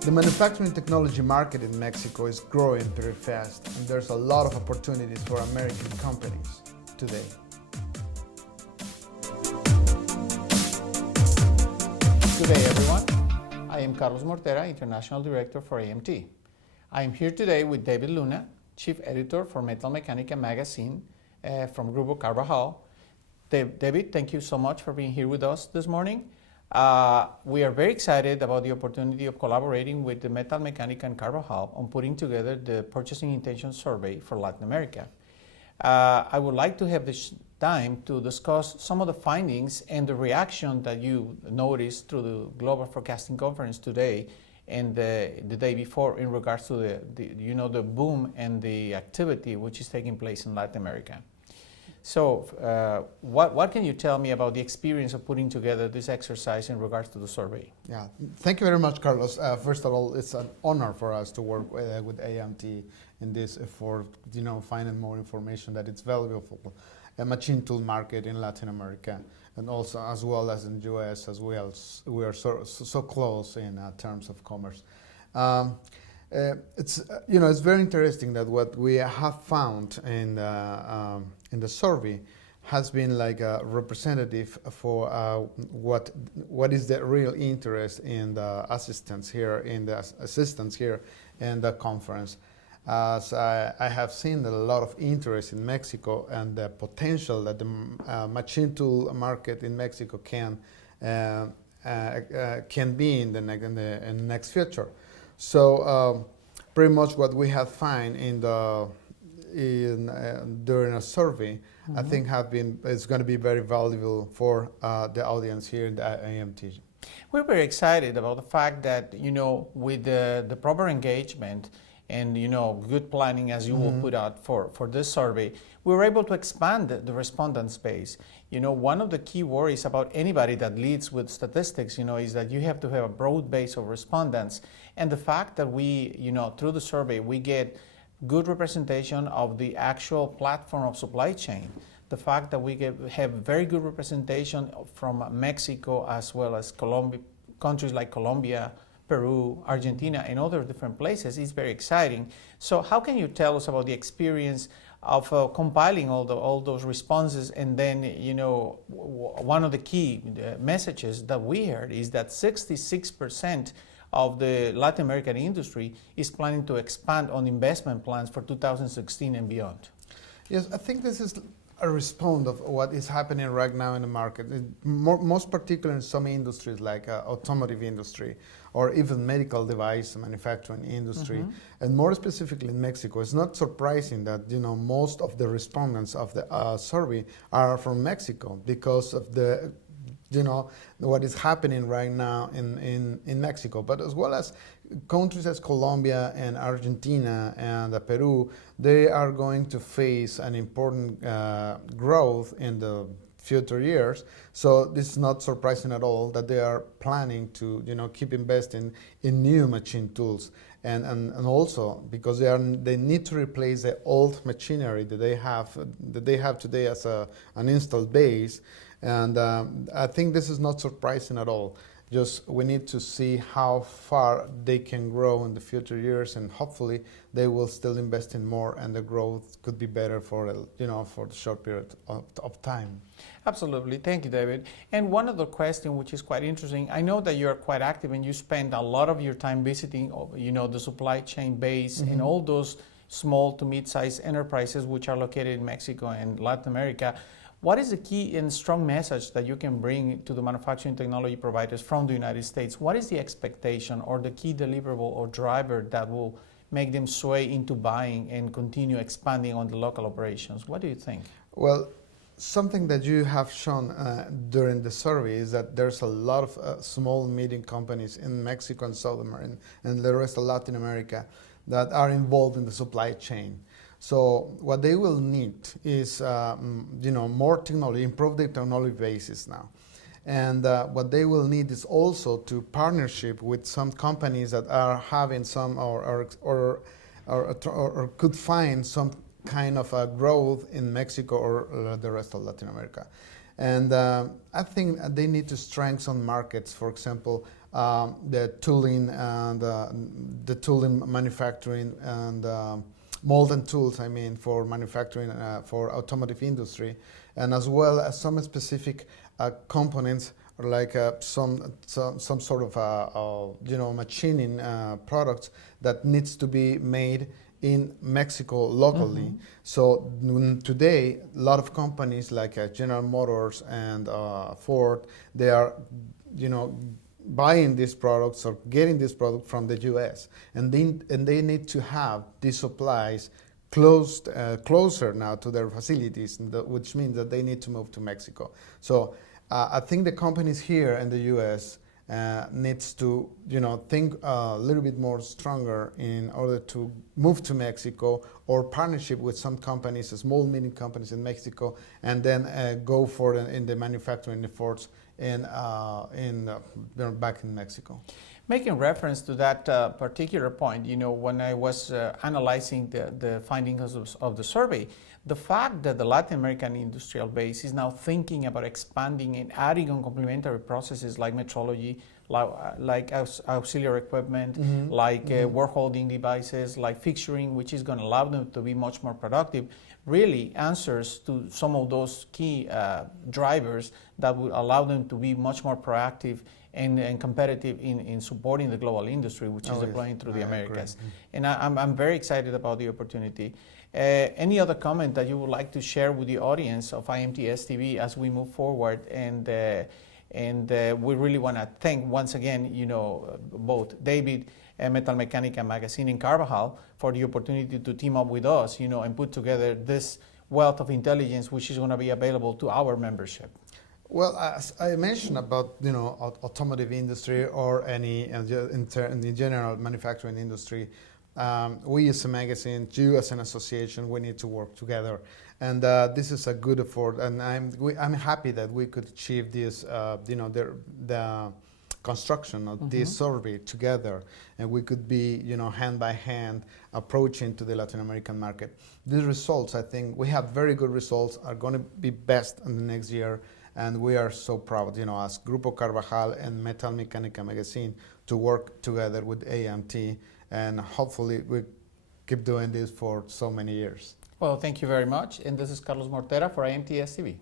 The manufacturing technology market in Mexico is growing very fast, and there's a lot of opportunities for American companies today. Good day, everyone. I am Carlos Mortera, International Director for AMT. I am here today with David Luna, Chief Editor for Metalmecanica magazine from Grupo Carvajal. David, thank you so much for being here with us this morning. We are very excited about the opportunity of collaborating with the Metalmecanica and Carvajal on putting together the Purchasing Intention Survey for Latin America. I would like to have this time to discuss some of the findings and the reaction that you noticed through the Global Forecasting Conference today and the day before in regards to the boom and the activity which is taking place in Latin America. So what can you tell me about the experience of putting together this exercise in regards to the survey? Yeah, thank you very much, Carlos. First of all, it's an honor for us to work with AMT in this effort, finding more information that it's valuable for a machine tool market in Latin America, and also as well as in the US, as well. We are so close in terms of commerce. It's very interesting that what we have found in the survey has been like a representative for what is the real interest in the assistants here in the conference. As I have seen a lot of interest in Mexico and the potential that the machine tool market in Mexico can be in the next future. So pretty much what we have found during a survey, I think is going to be very valuable for the audience here in the AMT. We're very excited about the fact that with the proper engagement and good planning, as you will put out for this survey, we were able to expand the respondent space. One of the key worries about anybody that leads with statistics, is that you have to have a broad base of respondents. And the fact that we, through the survey, we get good representation of the actual platform of supply chain. The fact that we have very good representation from Mexico as well as Colombia, countries like Colombia, Peru, Argentina, and other different places is very exciting. So how can you tell us about the experience of compiling all those responses? And then, one of the key messages that we heard is that 66% of the Latin American industry is planning to expand on investment plans for 2016 and beyond. Yes, I think this is a response of what is happening right now in the market, most particularly in some industries like automotive industry or even medical device manufacturing industry, and more specifically in Mexico. It's not surprising that most of the respondents of the survey are from Mexico because of the what is happening right now in Mexico, but as well as countries as Colombia and Argentina and Peru, they are going to face an important growth in the future years. So this is not surprising at all that they are planning to keep investing in new machine tools, and also because they need to replace the old machinery that they have today as an installed base. And I think this is not surprising at all. Just we need to see how far they can grow in the future years, and hopefully they will still invest in more, and the growth could be better for for the short period of time. Absolutely, thank you, David. And one other question, which is quite interesting. I know that you are quite active and you spend a lot of your time visiting, the supply chain base and all those small to mid-sized enterprises which are located in Mexico and Latin America. What is the key and strong message that you can bring to the manufacturing technology providers from the United States? What is the expectation or the key deliverable or driver that will make them sway into buying and continue expanding on the local operations? What do you think? Well, something that you have shown during the survey is that there's a lot of small and medium companies in Mexico and South America and the rest of Latin America that are involved in the supply chain. So what they will need is more technology, improve their technology basis now. And what they will need is also to partnership with some companies that are having some or could find some kind of growth in Mexico or the rest of Latin America. And I think they need to strengthen markets, for example, the tooling and the tooling manufacturing and mold and tools, I mean, for manufacturing for automotive industry, and as well as some specific components like some sort of machining products that needs to be made in Mexico locally. So today, a lot of companies like General Motors and Ford, they are, buying these products or getting this product from the U.S. and they need to have these supplies closer now to their facilities, which means that they need to move to Mexico. So I think the companies here in the U.S. Needs to think a little bit more stronger in order to move to Mexico, or partnership with some companies, small medium companies in Mexico, and then go for in the manufacturing efforts back in Mexico. Making reference to that particular point, when I was analyzing the findings of the survey, the fact that the Latin American industrial base is now thinking about expanding and adding on complementary processes like metrology, like auxiliary equipment, work holding devices, like fixturing, which is going to allow them to be much more productive, really answers to some of those key drivers that will allow them to be much more proactive and competitive in supporting the global industry, which is deploying through the Americas. And I'm very excited about the opportunity. Any other comment that you would like to share with the audience of IMTS TV as we move forward? And we really want to thank once again, both David and Metalmecanica Magazine and Carvajal for the opportunity to team up with us, and put together this wealth of intelligence, which is going to be available to our membership. Well, as I mentioned about automotive industry or any in the general manufacturing industry, we as a magazine, you as an association, we need to work together, and this is a good effort. And I'm happy that we could achieve this, the construction of this survey together, and we could be, hand by hand approaching to the Latin American market. These results, I think, we have very good results, are going to be best in the next year. And we are so proud, as Grupo Carvajal and Metalmecanica Magazine, to work together with AMT, and hopefully we keep doing this for so many years. Well, thank you very much. And this is Carlos Mortera for IMTS TV.